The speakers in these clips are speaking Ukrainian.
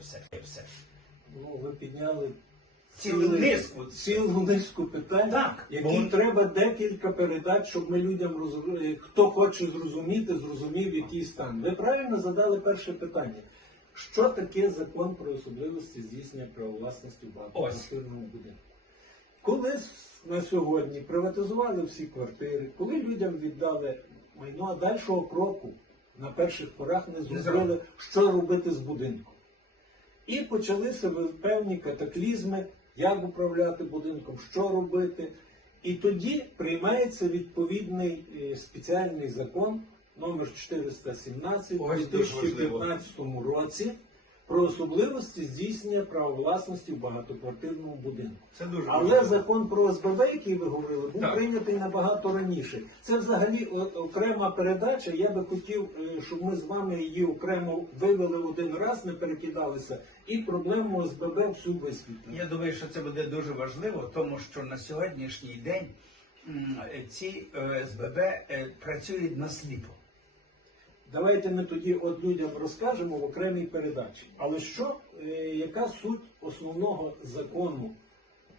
все, і все. Ну, ви підняли Цілу низку. цілу низку питань, Так, які бо- треба декілька передач, щоб ми людям роз- хто хоче зрозуміти, зрозумів, який стан. Ви правильно задали перше питання. Що таке закон про особливості здійснення правовласності в багатоквартирному будинку? Коли на сьогодні приватизували всі квартири, коли людям віддали майно, а дальшого кроку на перших порах не зробили. що робити з будинком. І почалися певні катаклізми, як управляти будинком, що робити. І тоді приймається відповідний е, спеціальний закон номер 417 у Ось дуже важливо. 2015 році про особливості здійснення права власності в багатоквартирному будинку. Це дуже Але важливо. закон про ОСББ, який ви говорили, був Так. прийнятий набагато раніше. Це взагалі окрема передача. Я би хотів, е, щоб ми з вами її окремо вивели один раз, не перекидалися, і проблему ОСББ всю висвітлили. Я думаю, що це буде дуже важливо, тому що на сьогоднішній день ці е, СББ е, працюють насліпо. Давайте ми тоді от людям розкажемо в окремій передачі. Але що, е, яка суть основного закону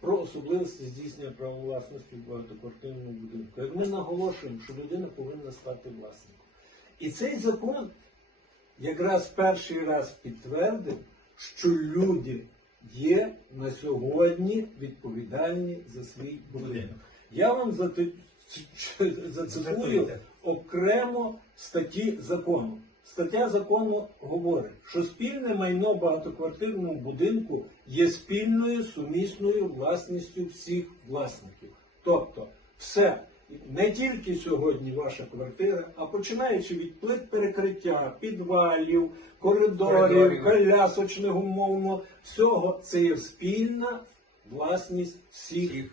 про особливості здійснення права власності в багатоквартирному будинку? Як ми наголошуємо, що людина повинна стати власником. І цей закон якраз перший раз підтвердив, що люди є на сьогодні відповідальні за свій будинок. Я вам зацитую. окремо статті закону. Стаття закону говорить, що спільне майно в багатоквартирному будинку є спільною сумісною власністю всіх власників. Тобто, все. Не тільки сьогодні ваша квартира, а починаючи від плит перекриття, підвалів, коридорів, Коридорів. колясочних умовно, всього це є спільна власність всіх Всіх.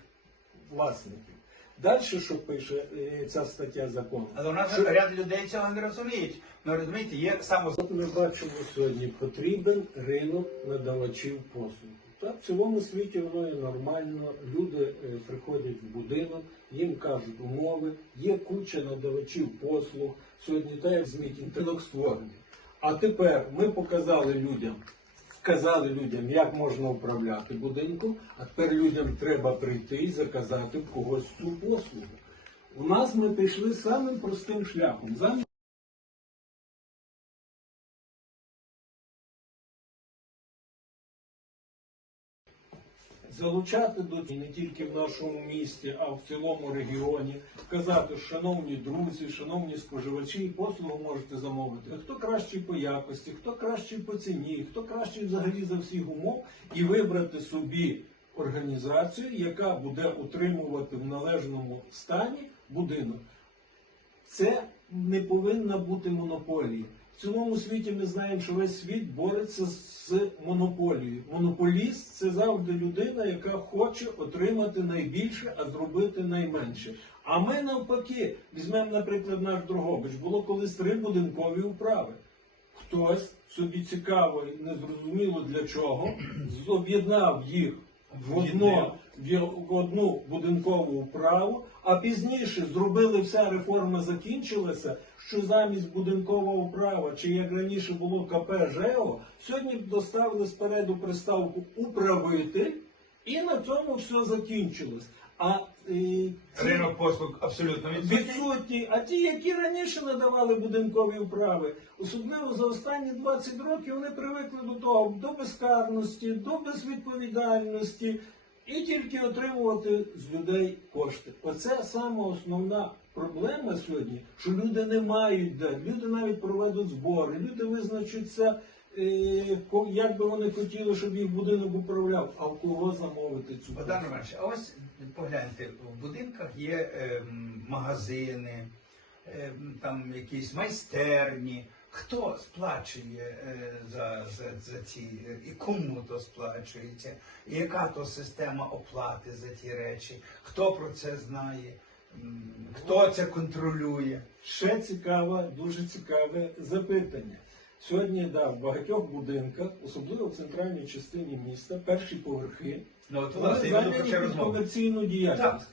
власників. Далі, що пише е, ця стаття закону? Але у нас Що- ряд людей цього не розуміють. Ну розумієте, є само ми бачимо сьогодні, потрібен ринок надавачів послуг. Так, в цілому світі воно є нормально. Люди е, приходять в будинок, їм кажуть умови, є куча надавачів послуг. Сьогодні так як зміг інтелект створений. А тепер ми показали людям, вказали людям, як можна управляти будинком, а тепер людям треба прийти і заказати в когось цю послугу. У нас ми пішли самим простим шляхом. Залучати до і не тільки в нашому місті, а в цілому регіоні, казати, шановні друзі, шановні споживачі, послугу можете замовити. Хто кращий по якості, хто кращий по ціні, хто кращий взагалі за всіх умов, і вибрати собі організацію, яка буде утримувати в належному стані будинок. Це не повинна бути монополія. В цілому світі ми знаємо, що весь світ бореться з монополією. Монополіст це завжди людина, яка хоче отримати найбільше, а зробити найменше. А ми навпаки, візьмемо, наприклад, наш Дрогобич. Було колись три будинкові управи. Хтось собі цікаво і незрозуміло для чого, об'єднав їх в одно в одну будинкову управу, а пізніше зробили вся реформа закінчилася, що замість будинкова управа, чи як раніше було КП ЖЕО, сьогодні доставили спереду приставку управитель, і на цьому все закінчилось. А е, ці- ринок послуг абсолютно відсутній. відсутні, а ті, які раніше надавали будинкові управи, особливо за останні 20 років, вони привикли до того, до безкарності, до безвідповідальності і тільки отримувати з людей кошти. Оце саме основна проблема сьогодні, що люди не мають де. Люди навіть проведуть збори, люди визначаться, е, як би вони хотіли, щоб їх будинок управляв, а в кого замовити цю Богдан Іванович, а ось погляньте, в будинках є ем, магазини, ем, там якісь майстерні. Хто сплачує е, за, за, за ці і кому то сплачується? І яка то система оплати за ті речі? Хто про це знає? Хто це контролює? Ще цікаве, дуже цікаве запитання. Сьогодні да, в багатьох будинках, особливо в центральній частині міста, перші поверхи Ну от власне зайняті під комерційну діяльність. Так.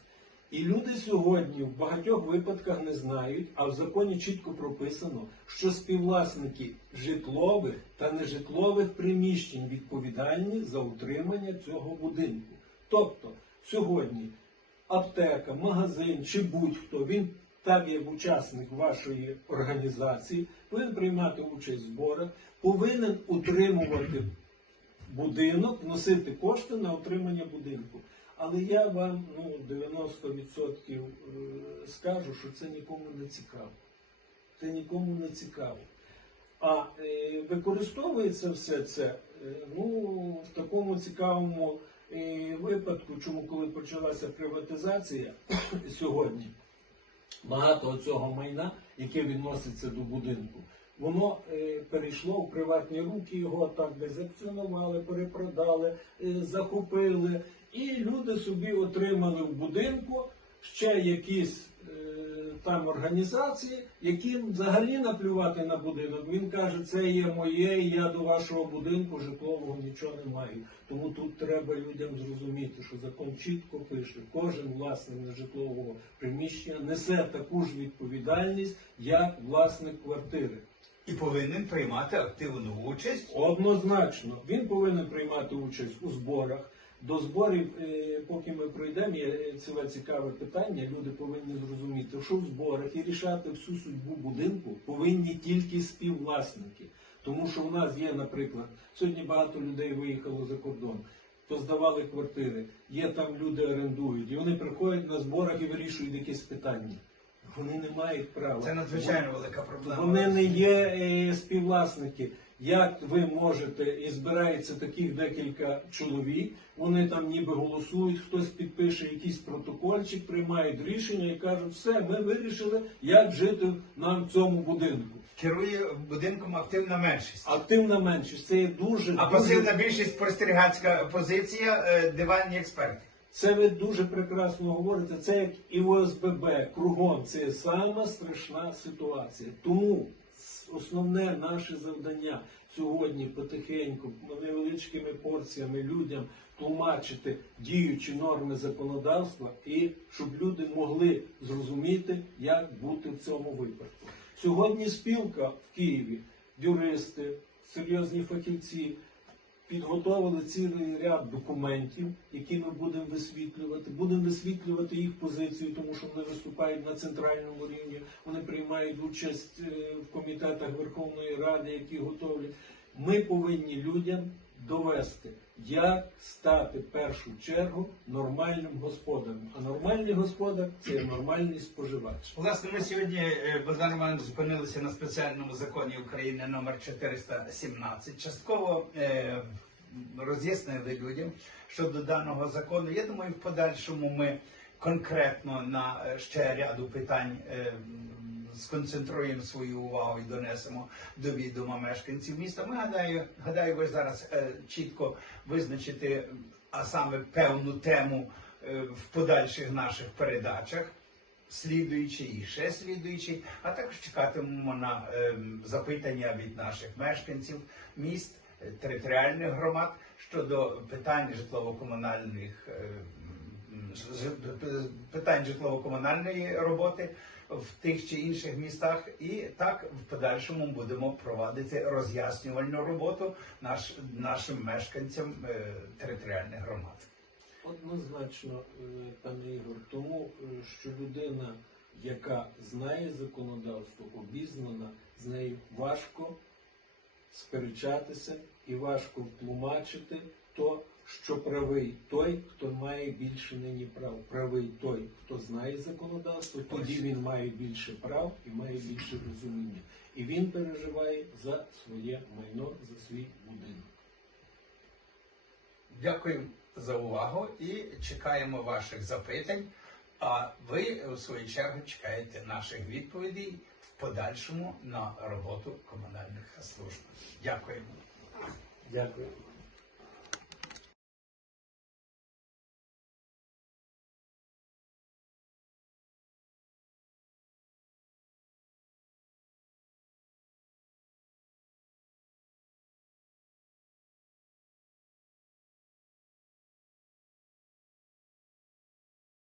І люди сьогодні в багатьох випадках не знають, а в законі чітко прописано, що співвласники житлових та нежитлових приміщень відповідальні за утримання цього будинку. Тобто сьогодні аптека, магазин чи будь-хто, він так як учасник вашої організації, повинен приймати участь в зборах, повинен утримувати будинок, носити кошти на утримання будинку. Але я вам ну, 90% е, скажу, що це нікому не цікаво. Це нікому не цікаво. А е, використовується все це е, ну, в такому цікавому випадку, чому коли почалася приватизація сьогодні, багато цього майна, яке відноситься до будинку, воно е, перейшло в приватні руки, його так дезакціонували, перепродали, е, захопили. І люди собі отримали в будинку ще якісь там організації, яким взагалі наплювати на будинок. Він каже, це є моє, і я до вашого будинку житлового нічого не маю. Тому тут треба людям зрозуміти, що закон чітко пише, кожен власник нежитлового приміщення несе таку ж відповідальність, як власник квартири. І повинен приймати активну участь. Однозначно, він повинен приймати участь у зборах. До зборів, е, поки ми пройдемо, є ціле цікаве питання. Люди повинні зрозуміти, що в зборах і рішати всю судьбу будинку повинні тільки співвласники. Тому що в нас є, наприклад, сьогодні багато людей виїхало за кордон, поздавали квартири, є там люди орендують, і вони приходять на зборах і вирішують якісь питання. Вони не мають права. Це надзвичайно велика проблема. Вони не є е, співвласники. Як ви можете, і збирається таких декілька чоловік, вони там ніби голосують, хтось підпише якийсь протокольчик, приймають рішення і кажуть, все, ми вирішили, як жити нам в цьому будинку. Керує будинком активна меншість. Активна меншість це є дуже А дуже- більшість простерігацька позиція, е, диванні експерти. Це ви дуже прекрасно говорите. Це як і в ОСББ, кругом. Це сама страшна ситуація. Тому основне наше завдання сьогодні потихеньку, невеличкими порціями людям тлумачити діючі норми законодавства і щоб люди могли зрозуміти, як бути в цьому випадку. Сьогодні спілка в Києві, юристи, серйозні фахівці підготовили цілий ряд документів, які ми будемо висвітлювати. Будемо висвітлювати їх позицію, тому що вони виступають на центральному рівні, вони приймають участь е, в комітетах Верховної Ради, які готові. Ми повинні людям довести, як стати в першу чергу нормальним господарем. А нормальний господар це нормальний споживач. Власне, ми сьогодні, е, Богдан Іванович, зупинилися на спеціальному законі України номер 417. Частково е, роз'яснили людям щодо даного закону. Я думаю, в подальшому ми конкретно на е, ще ряду питань е, сконцентруємо свою увагу і донесемо до відома мешканців міста. Ми гадаю, гадаю, ви зараз е, чітко визначите, а саме певну тему е, в подальших наших передачах слідуючий і ще слідуючий, а також чекатимемо на ем, запитання від наших мешканців міст, е, територіальних громад щодо питань житлово-комунальних е, питань житлово-комунальної роботи в тих чи інших містах, і так в подальшому будемо провадити роз'яснювальну роботу наш, нашим мешканцям е, територіальних громад. Однозначно, е, пане Ігор, тому е, що людина, яка знає законодавство, обізнана, з нею важко сперечатися і важко втлумачити то, що правий той, хто має більше нині прав. Правий той, хто знає законодавство, тоді він має більше прав і має більше розуміння. І він переживає за своє майно, за свій будинок. Дякую за увагу і чекаємо ваших запитань. А ви, у свою чергу, чекаєте наших відповідей подальшому на роботу комунальних служб. Дякуємо. Дякую.